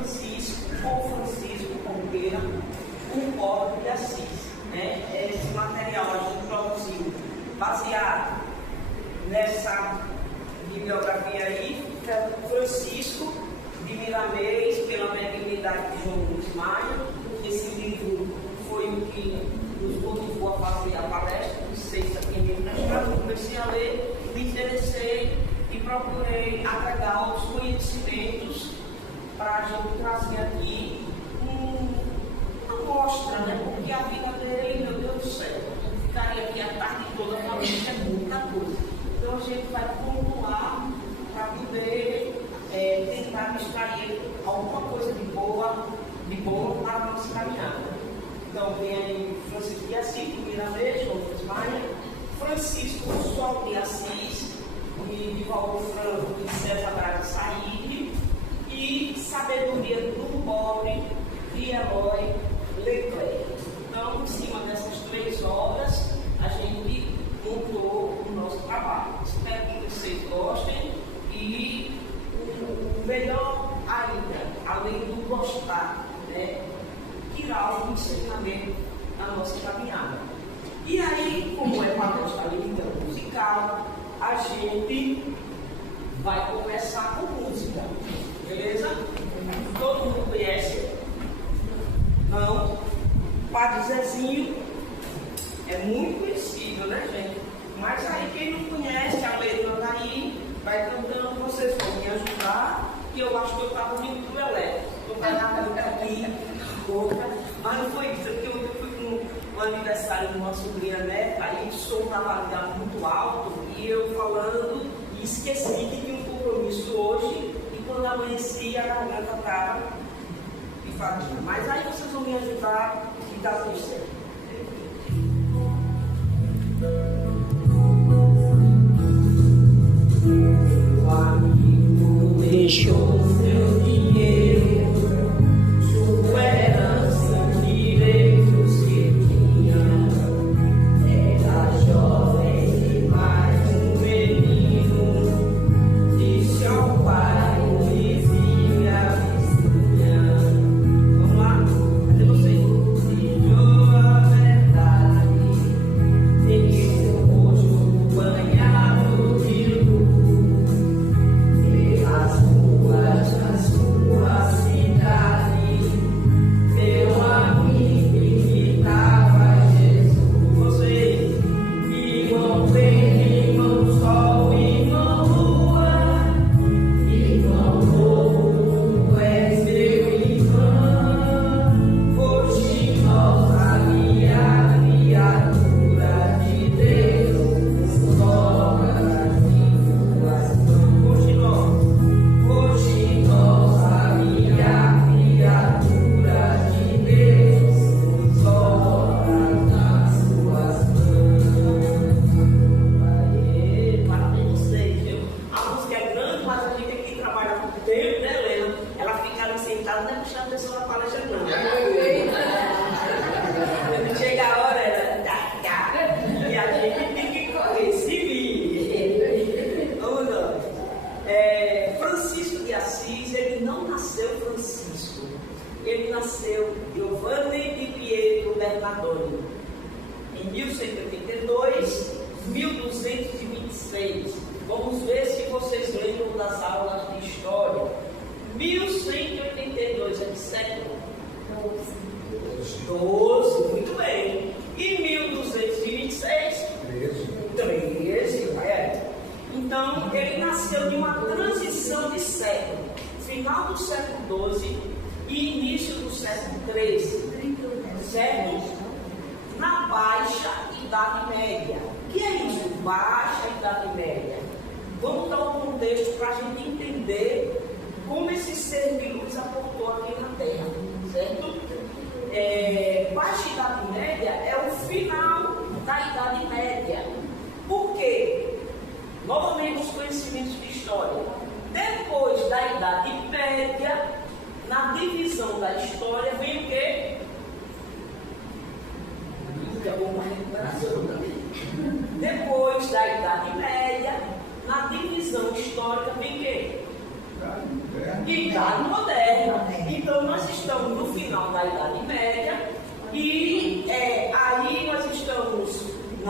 Francisco, ou Francisco, como queira, o Pobre de Assis. Né? Esse material a gente produziu baseado nessa bibliografia aí, Francisco de Miramês, pela mediunidade de João Luiz Maia. Esse livro foi o que nos motivou a fazer a palestra, não sei se aqui mesmo na estrada, comecei a ler, me interessei e procurei agregar outros conhecimentos para a gente trazer aqui uma mostra, né? Porque a vida dele, meu Deus do céu, ficaria aqui a tarde toda falando que é muita coisa. Então a gente vai pontuar para poder tentar extrair alguma coisa de bom para a nossa caminhada. Então vem aí Francisco de Assis, Miramês, João Luiz Maia, Francisco Sol de Assis, de Valor Franco e César Braga Saíde, e Sabedoria do Pobre de Eloy Leclerc. Então, em cima dessas três obras, a gente montou o nosso trabalho. Espero que vocês gostem e o melhor ainda, além do gostar, né, tirar o ensinamento da nossa caminhada. E aí, como é palestra lírica musical, a gente vai começar com música, beleza? Todo mundo conhece? Não? Padre Zezinho é muito conhecido, né, gente? Mas aí quem não conhece, a letra daí, vai cantando, vocês vão me ajudar, que eu acho que eu estava muito elétrico. Estou cantando aqui, boca, mas não foi isso, porque eu fui com o aniversário de uma sobrinha neta, aí o som estava muito alto, e eu falando, e esqueci que tinha um compromisso hoje, e quando amanheci, a garganta estava enfadinha. Mas aí vocês vão me ajudar e dá tudo certo. O amigo deixou seu dinheiro, sua herança, direitos que tinha. Era jovem e mais um menino, disse ao pai, o vizinho e a vizinha. Vamos lá? Cadê vocês? Dizou a verdade, tem seu rosto banhado de luz, pelas ruas da sua cidade, meu amigo imitava Jesus. Vocês, irmão verde, irmão sol, irmão lua, irmão novo, és meu irmão. Hoje nós ali a criatura de Deus, toca em tuas mãos. Hoje nós ali a criatura de Deus, toca nas suas mãos. Aê, parabéns vocês, viu? A música é grande, mas a gente tem que trabalhar com o tempo, né, Helena? Ela fica ali sentada, não é puxar a pessoa na palestra, não. Quando chega a hora, ela e a gente tem que correr, se vir. Vamos lá. Francisco de Assis, ele não nasceu Francisco, ele nasceu Giovanni di Pietro Bernardoni em 1182, 1226. Vamos ver se vocês lembram das aulas de história. 1182 é de século 12, muito bem. E 1226? 13, é. Então, ele nasceu de uma transição de século, final do século XII e início do século XIII, certo? Na Baixa Idade Média. O que é isso? Baixa Idade Média. Vamos dar um contexto para a gente entender como esse ser de luz aportou aqui na Terra, certo? Baixa Idade Média é o final da Idade Média. Por quê? Novamente os conhecimentos de história. Depois da Idade Média, na divisão da história, vem o quê? Que é bom para recuperação também. Depois da Idade Média, na divisão histórica, vem o quê? Idade Moderna.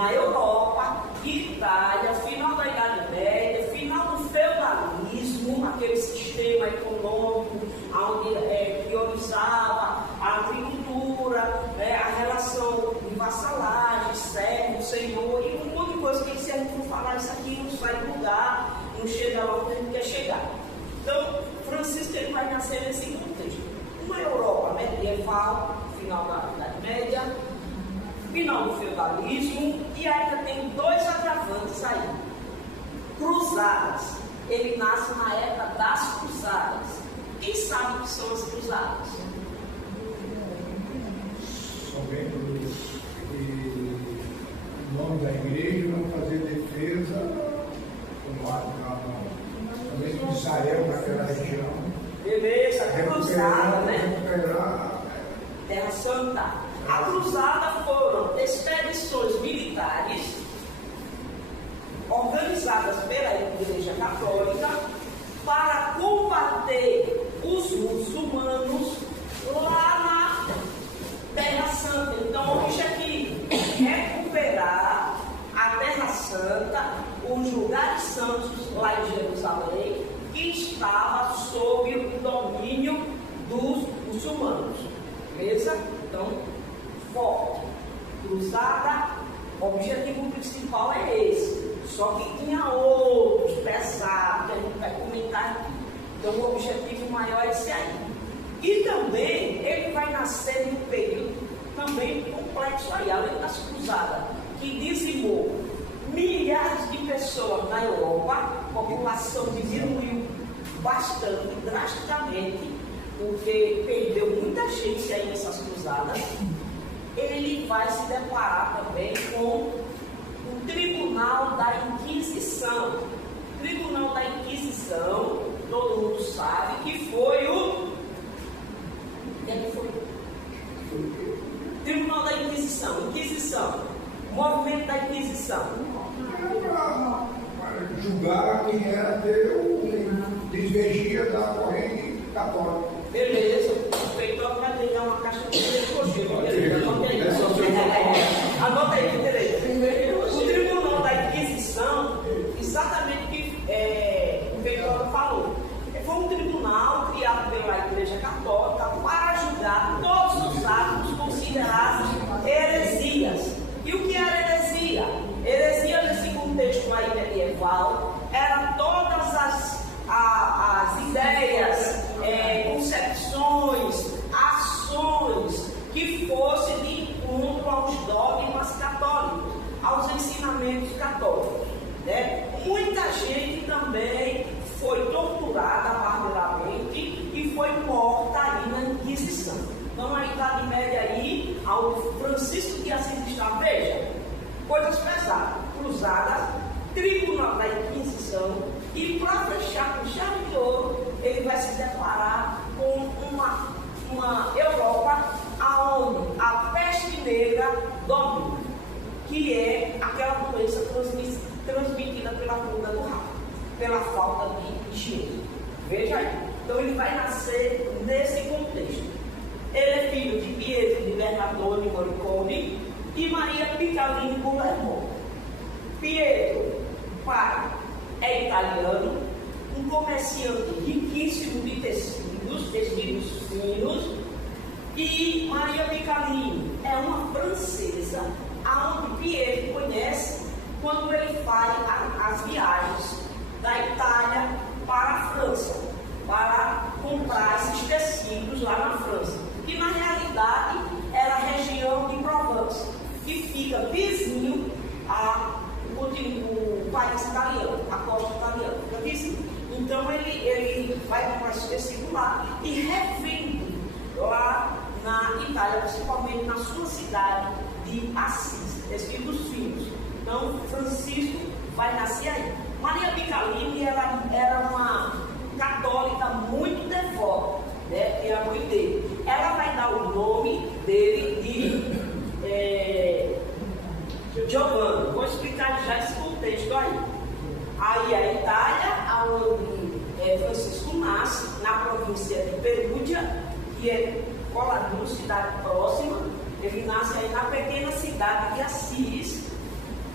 na Europa, Itália, final da Idade Média, final do feudalismo, aquele sistema econômico onde priorizava a agricultura, a relação de vassalagem, servo, senhor, e um monte de coisa que se a gente for falar isso aqui não sai do lugar, não chega lá onde a gente quer chegar. Então, Francisco ele vai nascer nesse contexto. Uma Europa medieval, final da Idade Média, final do feudalismo, e ainda tem dois agravantes aí. Cruzadas. Ele nasce na época das cruzadas. Quem sabe o que são as cruzadas? Somente o nome da igreja não fazer defesa também de Israel naquela região. Beleza, cruzada, né? Recuperar Terra Santa. A cruzada foram expedições militares organizadas pela Igreja Católica para combater os muçulmanos lá na Terra Santa. Então, o objetivo é recuperar a Terra Santa, os lugares santos lá em Jerusalém, que estava sob o domínio dos muçulmanos. Beleza? Então, forte. Cruzada, o objetivo principal é esse. Só que tinha outros pesados que a gente vai comentar aqui. Então, o objetivo maior é esse aí. E também, ele vai nascer em um período também complexo aí, além das cruzadas, que dizimou milhares de pessoas na Europa, a população diminuiu bastante, drasticamente, porque perdeu muita gente aí nessas cruzadas. Ele vai se deparar também com o Tribunal da Inquisição. O Tribunal da Inquisição, todo mundo sabe que foi o... Quem foi? Tribunal da Inquisição. Inquisição. Movimento da Inquisição. para julgar quem era desvegia da corrente católica. Beleza. O feitor vai pegar uma caixa de coxinha. Anota aí, beleza. O Tribunal da Inquisição, exatamente o que o feitor falou. Foi um tribunal criado pela Igreja Católica para julgar todos os atos considerados heresias. E o que era heresia? Heresia nesse contexto aí medieval era todas as ideias, concepções, ações que fossem de encontro aos dogmas católicos, aos ensinamentos católicos. Né? Muita gente também foi torturada barbaramente e foi morta aí na Inquisição. Então, na Idade Média aí, ao Francisco de Assis está, veja, coisas pesadas, cruzadas, Tribunal da Inquisição, e para fechar com chave de ouro, ele vai se deparar com uma Europa aonde a peste negra domina, que é aquela doença transmitida pela pulga do rato, pela falta de higiene. Veja aí. Então ele vai nascer nesse contexto. Ele é filho de Pietro de Bernardone Morricone e Maria Piccolini Guglielmo. Pietro, pai, é italiano, um comerciante riquíssimo de tecidos finos, e Maria Piccolini é uma francesa, aonde Pietro conhece quando ele faz as viagens da Itália para a França, para comprar esses tecidos lá na França, que na realidade era a região de Provence, que fica vizinho o país italiano, a costa italiana, fica vizinho. Então ele vai comprar esse tecido lá e revende lá na Itália, principalmente na sua cidade de Assis, tecidos finos. Então Francisco vai nascer aí. Maria Piccolini era uma católica muito devota, né? Que era a mãe dele. Ela vai dar o nome dele de Giovanni. Vou explicar já esse contexto aí. Aí a Itália, onde Francisco nasce, na província de Perugia, que é coladinho, cidade próxima. Ele nasce aí na pequena cidade de Assis.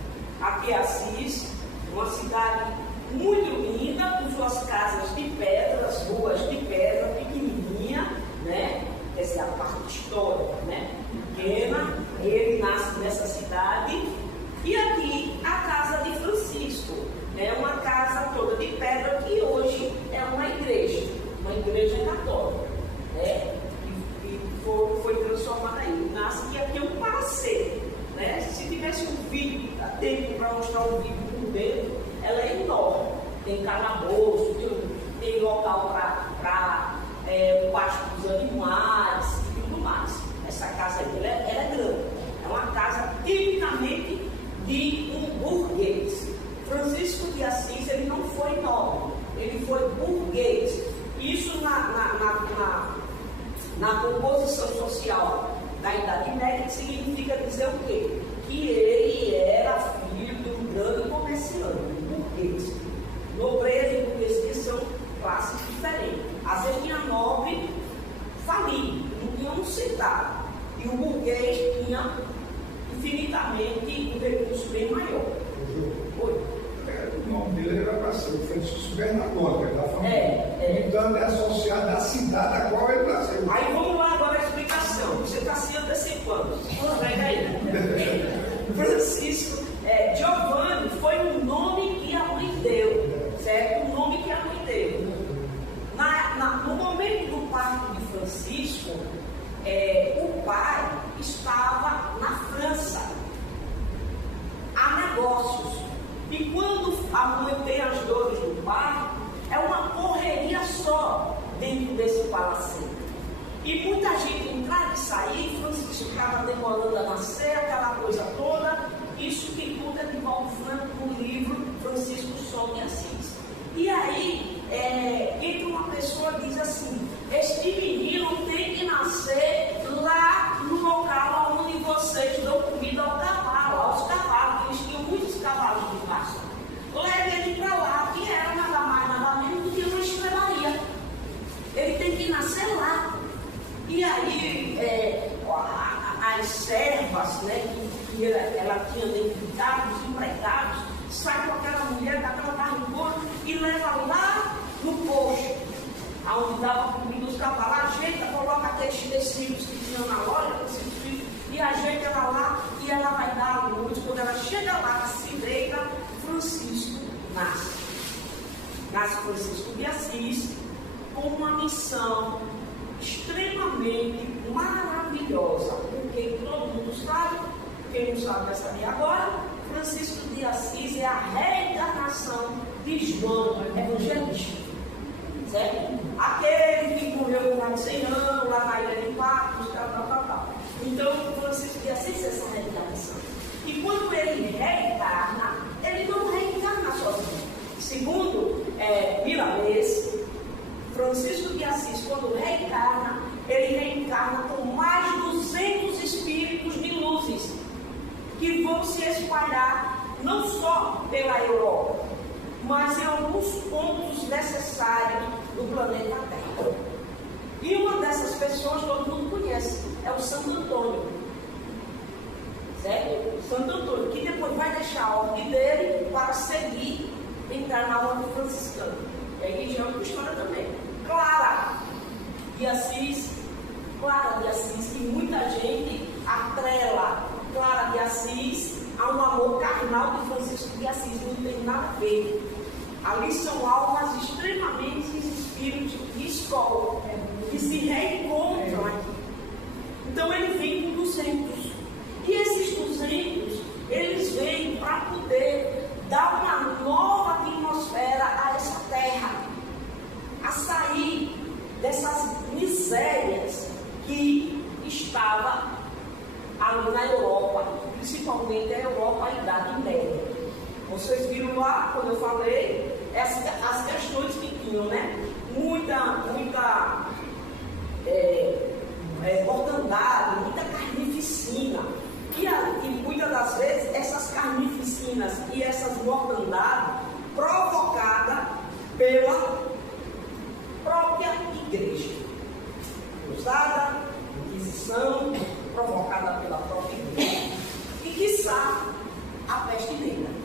aqui é Assis, uma cidade muito linda, com suas casas de pedra, as ruas de pedra, pequenininha, né? Quer dizer, a parte histórica, né? Pequena, ele nasce nessa cidade. E aqui a casa de Francisco, né? Uma casa toda de pedra que hoje é uma igreja católica, né? E foi transformada aí. Ele nasce e aqui é um palacete, né? Se tivesse um vídeo, dá tempo para mostrar um vídeo por dentro, ela é enorme. Tem calabouço, tem local para o pasto dos animais e tudo mais. Essa casa aqui ela é grande. É uma casa tipicamente de um burguês. Francisco de Assis, ele não foi nobre, ele foi burguês. Isso na composição social da Idade Média significa dizer o quê? Que ele era filho de um grande comerciante, um burguês. Nobreza e burguesia são classes diferentes. Às vezes tinha nobre falido, não tinha um centavo. E o burguês tinha infinitamente um recurso bem maior. O nome dele era para ser o Francisco Bernadotte, da família. Então é associado à cidade a qual ele nasceu. Aí vamos lá agora a explicação. Você está se antecipando. Francisco Giovanni foi o nome que a mãe deu, certo? O nome que a mãe deu. No momento do parto de Francisco, o pai estava na França, há negócios. E quando a mãe tem as dores do parto, é uma correria só dentro desse palacete. E muita gente entrar e sair, Francisco estava demorando a nascer, aquela coisa toda. Isso que tudo é de Valdo Franco no livro Francisco Sol de Assis. E aí, entra uma pessoa e diz assim: este menino tem que nascer lá no local onde vocês dão comida ao cavalo, aos cavalos, eles tinham muitos cavalos de pasto. Leve ele para lá, que era nada mais, nada menos do que uma estrelaria. Ele tem que nascer lá. E aí, as servas, né, que ela tinha dentro de casa, os empregados, sai com aquela mulher, daquela barrigona e leva lá no posto, onde dava comida os cavalos, ajeita, coloca aqueles tecidos que tinham na loja, e ajeita ela lá, e ela vai dar a luz. Quando ela chega lá, se deita, Francisco nasce. Nasce Francisco de Assis, com uma missão extremamente maravilhosa, porque todo mundo sabe, quem não sabe vai saber agora. Francisco de Assis é a reencarnação de João Evangelista, certo? Aquele que morreu com mais de 100 anos lá na ilha de Patmos, tal. Então, Francisco de Assis é essa reencarnação. E quando ele reencarna, ele não reencarna sozinho. Segundo Milanês, Francisco de Assis, quando reencarna, ele reencarna com mais de 200 espíritos de luzes que vão se espalhar não só pela Europa, mas em alguns pontos necessários do planeta Terra. E uma dessas pessoas todo mundo conhece, é o Santo Antônio. Certo? Santo Antônio, que depois vai deixar a ordem dele para seguir, entrar na ordem franciscana. E aí já é uma história também. Clara de Assis, que muita gente atrela Clara de Assis a um amor carnal de Francisco de Assis, não tem nada a ver. Ali são almas extremamente espíritos de escola, que se reencontram aqui. Então ele vem com 200. E esses 200, eles vêm para poder dar uma nova atmosfera a essa terra, a sair dessas misérias que estava ali na Europa, principalmente a Europa, a Idade Média. Vocês viram lá, quando eu falei, as questões que tinham, né? Muita mortandade, muita carnificina. E muitas das vezes essas carnificinas e essas mortandades provocadas pela própria igreja. Cruzada, Inquisição, provocada pela própria igreja. E quiçá a peste negra.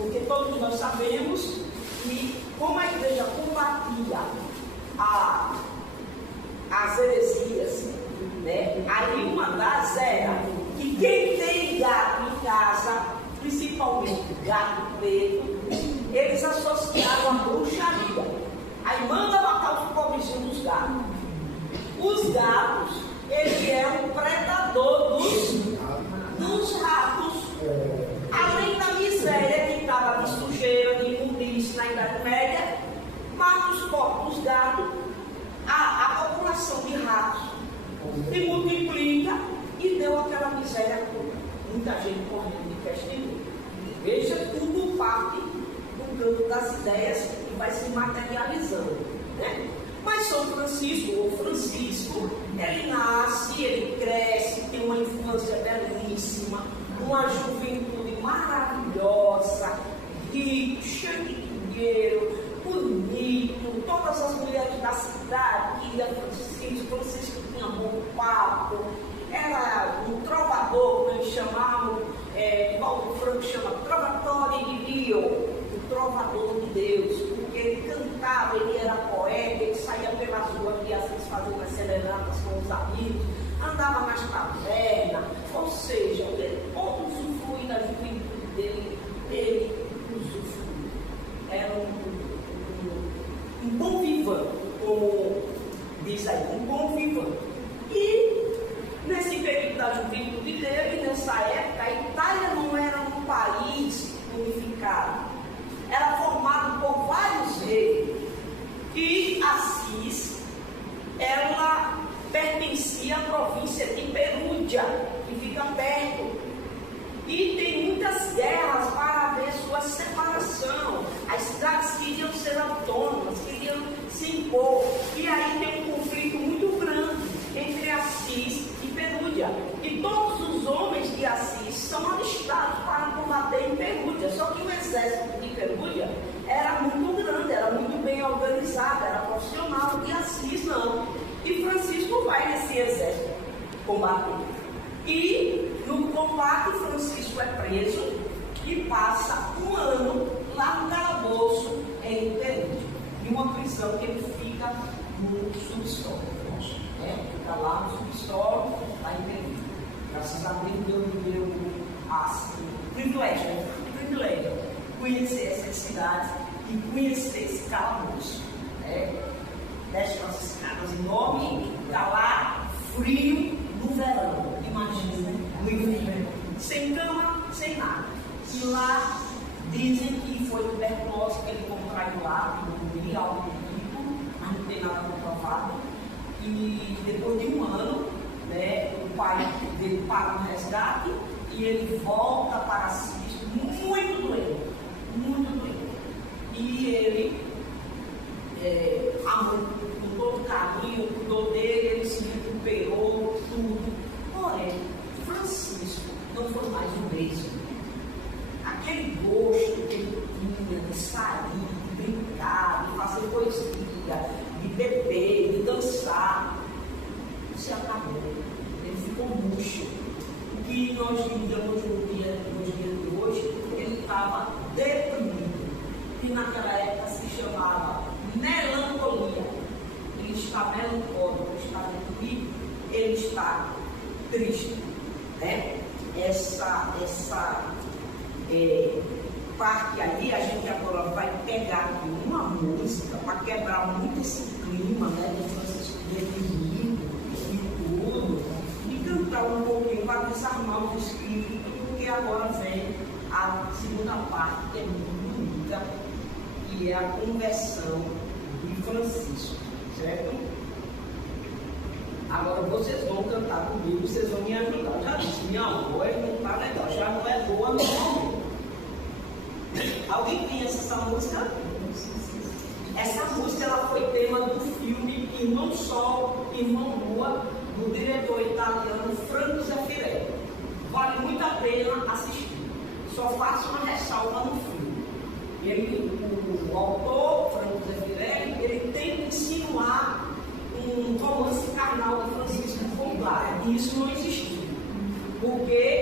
porque todos nós sabemos que, como a igreja combatia as heresias, né? Aí uma das era que quem tem gato em casa, principalmente gato preto, eles associavam a bruxaria. Aí manda matar os pobrezinhos dos gatos. Os gatos, eles eram predador dos ratos. Além da miséria que estava de sujeira, de imundície na Idade Média, mata os gatos, a população de ratos se multiplica e deu aquela miséria toda. Muita gente correndo de testemunho. Veja, tudo parte do campo das ideias que vai se materializando, né? Mas São Francisco, ou Francisco, ele nasce, ele cresce, tem uma infância belíssima, uma juventude maravilhosa, rico, cheio de dinheiro, bonito, todas as mulheres da cidade queriam Francisco. Francisco tinha bom papo, era um trovador, como eles chamavam, Paulo Franco chama trovatore di Dio, o trovador de Deus, porque ele cantava, ele era poeta, ele saía pelas ruas e às vezes fazendo as serenatas com os amigos, andava nas cavernas, ou seja, ele todo usufrui da juventude dele, ele usufrui. Era um bom vivant, como diz aí, um bom vivant. E nesse período da juventude dele, nessa época, a Itália não era um país unificado, era formado por vários reinos, e Assis, ela pertencia à província de Perúdia, que fica perto, e tem muitas guerras para haver sua separação. As cidades queriam ser autônomas, queriam se impor, e aí tem um conflito muito grande entre Assis e Perúdia, e todos os homens de Assis são alistados para combater em Perúdia, só que o exército de Perúdia era muito grande, era muito bem organizado, era profissional, e Assis não. E Francisco vai nesse exército combater. E no combate, Francisco é preso e passa um ano lá no calabouço em Perúdia, em uma prisão que ele fica no subsolo. Fica lá no subsolo, lá em Perúdia. Graças a Deus, Deus deu privilégio conhecer essas cidades e conhecer esse calabouço. Desce umas escadas enormes, está lá frio no verão, imagina, no inverno, sem cama, sem nada. E lá dizem que foi tuberculose que ele contraiu lá, pneumonia, algo do tipo, mas não tem nada comprovado. E depois de um ano, né, o pai dele paga um resgate e ele volta para Assis muito doente, muito doente. E ele, com todo carinho, cuidou dele, ele se recuperou, tudo. Porém, Francisco não foi mais o mesmo. Aquele gosto que ele tinha de sair, de brincar, de fazer poesia, de beber, de dançar, se acabou. Ele ficou murcho. O que nós lidamos nos dias de hoje, ele estava deprimido. E naquela época se chamava melancolia. Ele está melancólico, ele está deprimido, ele está triste. Né? Essa parte aí, a gente agora vai pegar aqui uma música para quebrar muito esse clima, né, de Francisco deprimido e tudo, e cantar um pouquinho para desarmar o espírito, porque agora vem a segunda parte, que é muito bonita, que é a conversão de Francisco, certo? Agora vocês vão cantar comigo, vocês vão me ajudar. Já disse, minha voz não está legal, já não é boa no momento. Alguém conhece essa música? Essa música ela foi tema do filme Irmão Sol, Irmão Lua, do diretor italiano Franco Zeffirelli. Vale muito a pena assistir. Só faço uma ressalva no filme. O autor, Franco Zeffirelli, ele tenta insinuar um romance carnal de Francisco com Clara. E isso não existiu. Porque